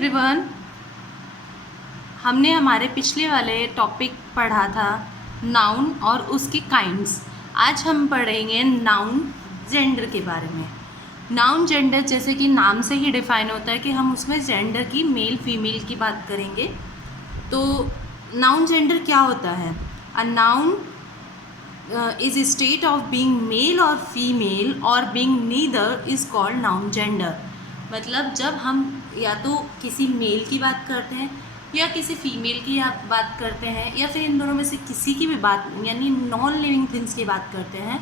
Everyone, हमने हमारे पिछले वाले टॉपिक पढ़ा था नाउन और उसके काइंड्स। आज हम पढ़ेंगे नाउन जेंडर के बारे में। नाउन जेंडर जैसे कि नाम से ही डिफाइन होता है कि हम उसमें जेंडर की मेल फीमेल की बात करेंगे। तो नाउन जेंडर क्या होता है? A noun is a state of being male or female or being neither is called noun gender। मतलब जब हम या तो किसी मेल की बात करते हैं या किसी फीमेल की बात करते हैं या फिर इन दोनों में से किसी की भी बात यानी नॉन लिविंग थिंग्स की बात करते हैं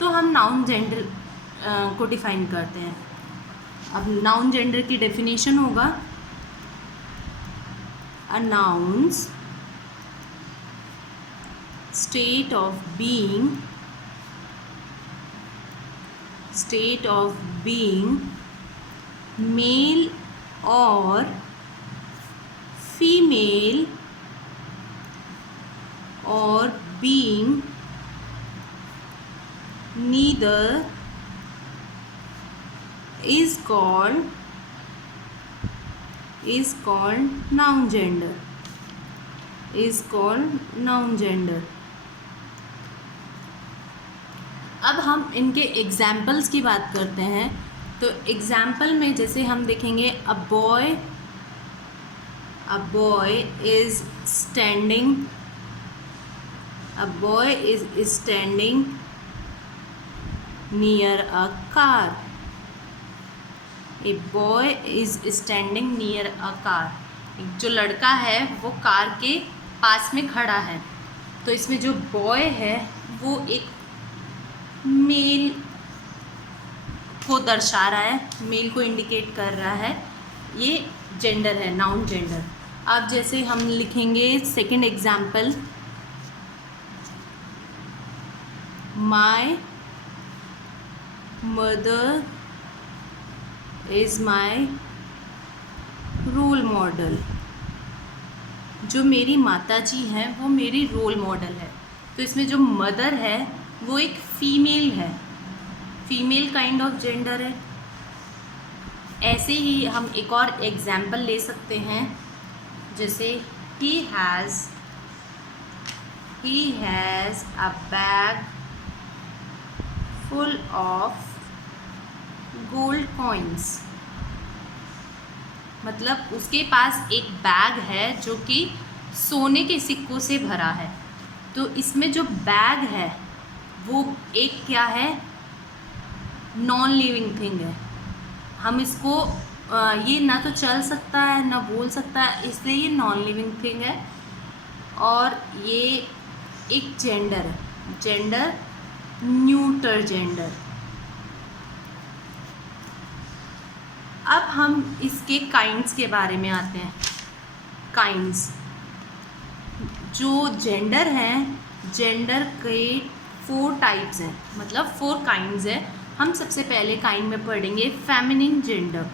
तो हम नाउन जेंडर को डिफाइन करते हैं। अब नाउन जेंडर की डेफिनेशन होगा अ nouns state of being male or female or being neither is called noun gender, अब हम इनके एग्जाम्पल्स की बात करते हैं। तो एग्जाम्पल में जैसे हम देखेंगे a boy is standing near a car. A boy is standing near a car, जो लड़का है वो कार के पास में खड़ा है। तो इसमें जो बॉय है वो एक मेल को दर्शा रहा है, मेल को इंडिकेट कर रहा है। ये जेंडर है, नाउन जेंडर। अब जैसे हम लिखेंगे second example, my mother is my role model. जो मेरी माता जी हैं वो मेरी रोल मॉडल है। तो इसमें जो मदर है वो एक फीमेल है, फीमेल काइंड ऑफ जेंडर है। ऐसे ही हम एक और एग्जाम्पल ले सकते हैं, जैसे he has a bag full of gold coins। मतलब उसके पास एक बैग है जो कि सोने के सिक्कों से भरा है। तो इसमें जो बैग है वो एक क्या है, नॉन लिविंग थिंग है। हम इसको ये ना तो चल सकता है ना बोल सकता है, इसलिए ये नॉन लिविंग थिंग है। और ये एक जेंडर है, जेंडर न्यूटर जेंडर। अब हम इसके काइंड्स के बारे में आते हैं। काइंड्स जो जेंडर हैं, जेंडर के 4 टाइप्स हैं, मतलब 4 काइंड्स हैं। हम सबसे पहले काइंड में पढ़ेंगे फेमिनिन जेंडर।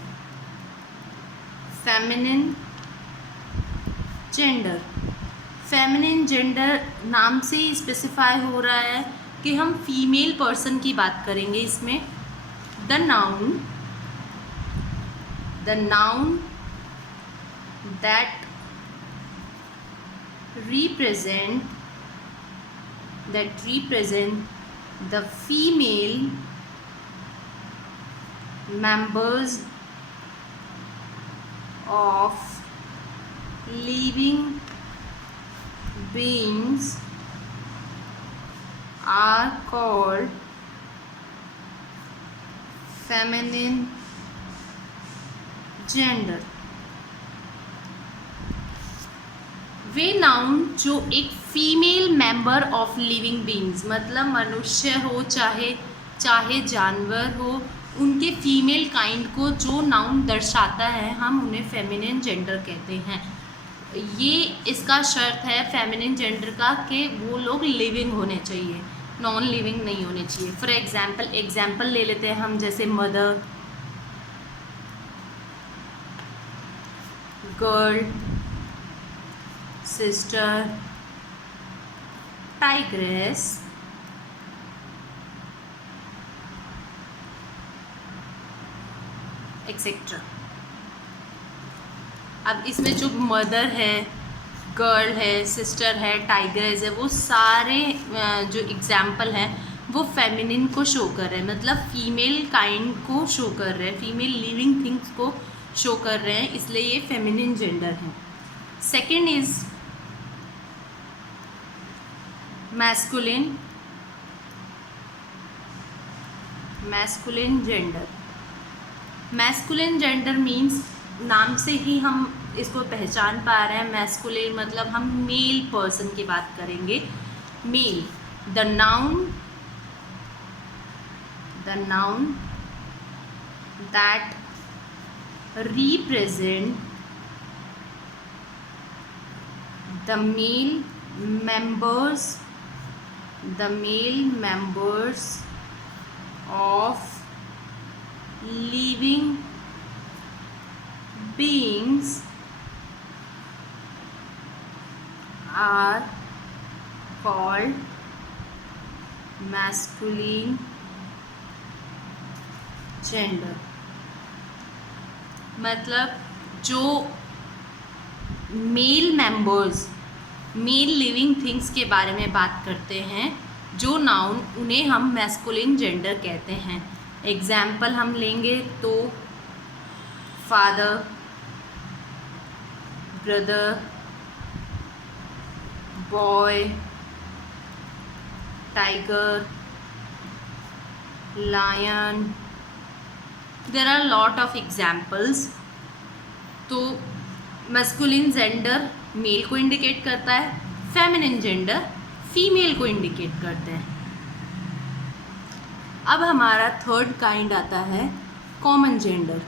फेमिनिन जेंडर नाम से ही स्पेसिफाई हो रहा है कि हम फीमेल पर्सन की बात करेंगे इसमें। The noun that represent the female members of living beings are called feminine gender. Way noun जो एक female member of living beings, मतलब मनुष्य हो चाहे जानवर हो, उनके फीमेल काइंड को जो नाउन दर्शाता है हम उन्हें फेमिनिन जेंडर कहते हैं। ये इसका शर्त है फेमिनिन जेंडर का कि वो लोग लिविंग होने चाहिए, नॉन लिविंग नहीं होने चाहिए। फॉर एग्जाम्पल ले लेते हैं हम, जैसे mother, girl, sister, tigress, etcetera. अब इसमें जो मदर है, गर्ल है, सिस्टर है, टाइग्रेस है, वो सारे जो एग्जाम्पल हैं वो फेमिनिन को शो कर रहे हैं, मतलब फीमेल काइंड को शो कर रहे हैं, फीमेल लिविंग थिंग्स को शो कर रहे हैं, इसलिए ये फेमिनिन जेंडर है। Second is masculine gender. Masculine gender means, नाम से ही हम इसको पहचान पा रहे हैं, मैस्कुलिन मतलब हम मेल पर्सन की बात करेंगे। Male, the noun that represent the male members of living beings are called masculine gender. मतलब जो male members, male living things के बारे में बात करते हैं, जो नाउन, उन्हें हम मैस्कुलिन जेंडर कहते हैं। एग्जाम्पल हम लेंगे तो father, brother, boy, tiger, lion, there are lot of examples. तो मैस्कुलिन जेंडर मेल को इंडिकेट करता है, फेमिनिन जेंडर फीमेल को इंडिकेट करते हैं। अब हमारा थर्ड काइंड आता है कॉमन जेंडर।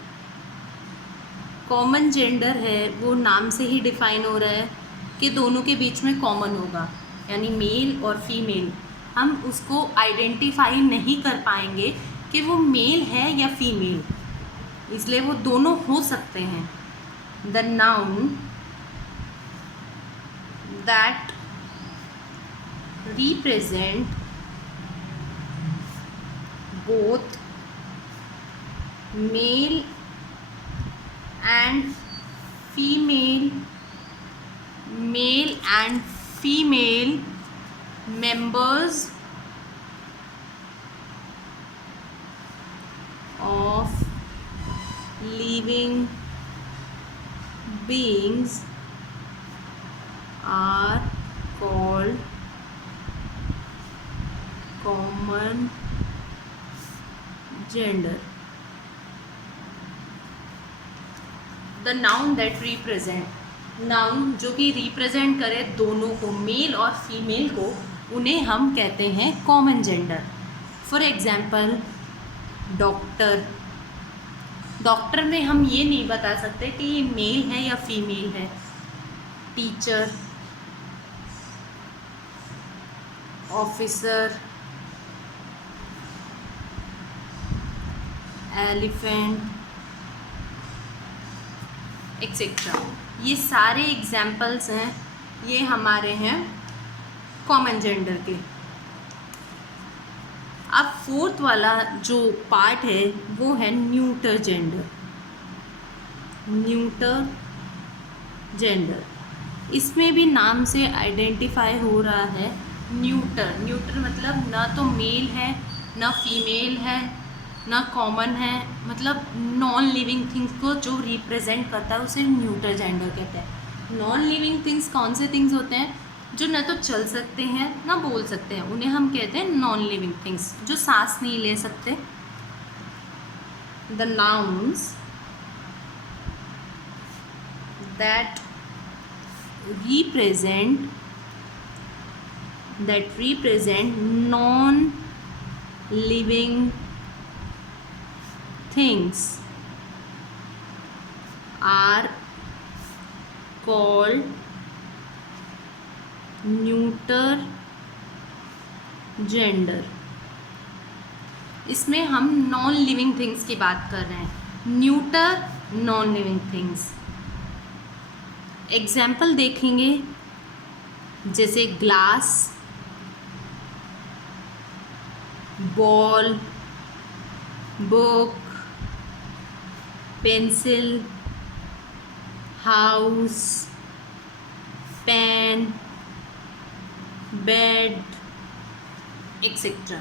कॉमन जेंडर है वो नाम से ही डिफाइन हो रहा है कि दोनों के बीच में कॉमन होगा, यानी मेल और फीमेल। हम उसको आइडेंटिफाई नहीं कर पाएंगे कि वो मेल है या फीमेल, इसलिए वो दोनों हो सकते हैं। The noun that represent both male and female members of living beings are called common gender. The noun that represent, noun जो कि रिप्रेजेंट करे दोनों को, मेल और फीमेल को, उन्हें हम कहते हैं common gender. For example doctor. Doctor में हम ये नहीं बता सकते कि ये मेल है या फीमेल है। टीचर, ऑफिसर, एलिफेंट, एक्सेट्रा, ये सारे एग्जाम्पल्स हैं, ये हमारे हैं कॉमन जेंडर के। अब फोर्थ वाला जो पार्ट है वो है न्यूटर जेंडर। न्यूटर जेंडर, इसमें भी नाम से आइडेंटिफाई हो रहा है। न्यूटर, न्यूटर मतलब ना तो मेल है ना फीमेल है ना कॉमन है, मतलब नॉन लिविंग थिंग्स को जो रिप्रेजेंट करता है उसे न्यूटर जेंडर कहते हैं। नॉन लिविंग थिंग्स कौन से थिंग्स होते हैं? जो ना तो चल सकते हैं ना बोल सकते हैं, उन्हें हम कहते हैं नॉन लिविंग थिंग्स। जो सांस नहीं ले सकते। The nouns that represent non-living things are called neuter gender। इसमें हम नॉन लिविंग थिंग्स की बात कर रहे हैं। Neuter non living things. Example देखेंगे जैसे glass, ball, book, pencil, house, pen, bed, etcetera.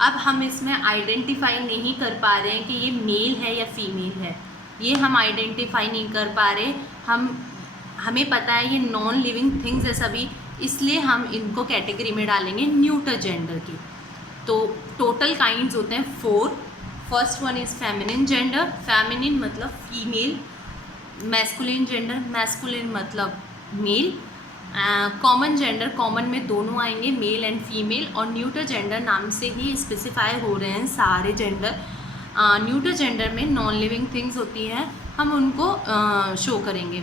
अब हम इसमें आइडेंटिफाई नहीं कर पा रहे हैं कि ये मेल है या फीमेल है, ये हम आइडेंटिफाई नहीं कर पा रहे। हमें पता है ये नॉन लिविंग थिंग्स है सभी, इसलिए हम इनको कैटेगरी में डालेंगे न्यूटर जेंडर की। तो टोटल काइंड्स होते हैं 4। First one is feminine gender, feminine मतलब फीमेल। मैस्कुलिन जेंडर, मैस्कुलिन मतलब मेल। कॉमन जेंडर, कॉमन में दोनों आएंगे, मेल एंड फीमेल। और न्यूटर जेंडर नाम से ही स्पेसिफाई हो रहे हैं सारे जेंडर। न्यूटर जेंडर में नॉन लिविंग थिंग्स होती हैं, हम उनको शो करेंगे।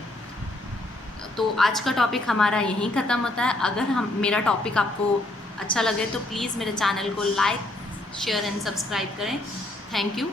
तो आज का टॉपिक हमारा यहीं ख़त्म होता है। अगर मेरा टॉपिक आपको अच्छा लगे तो प्लीज़ मेरे चैनल को लाइक, शेयर एंड सब्सक्राइब करें। Thank you.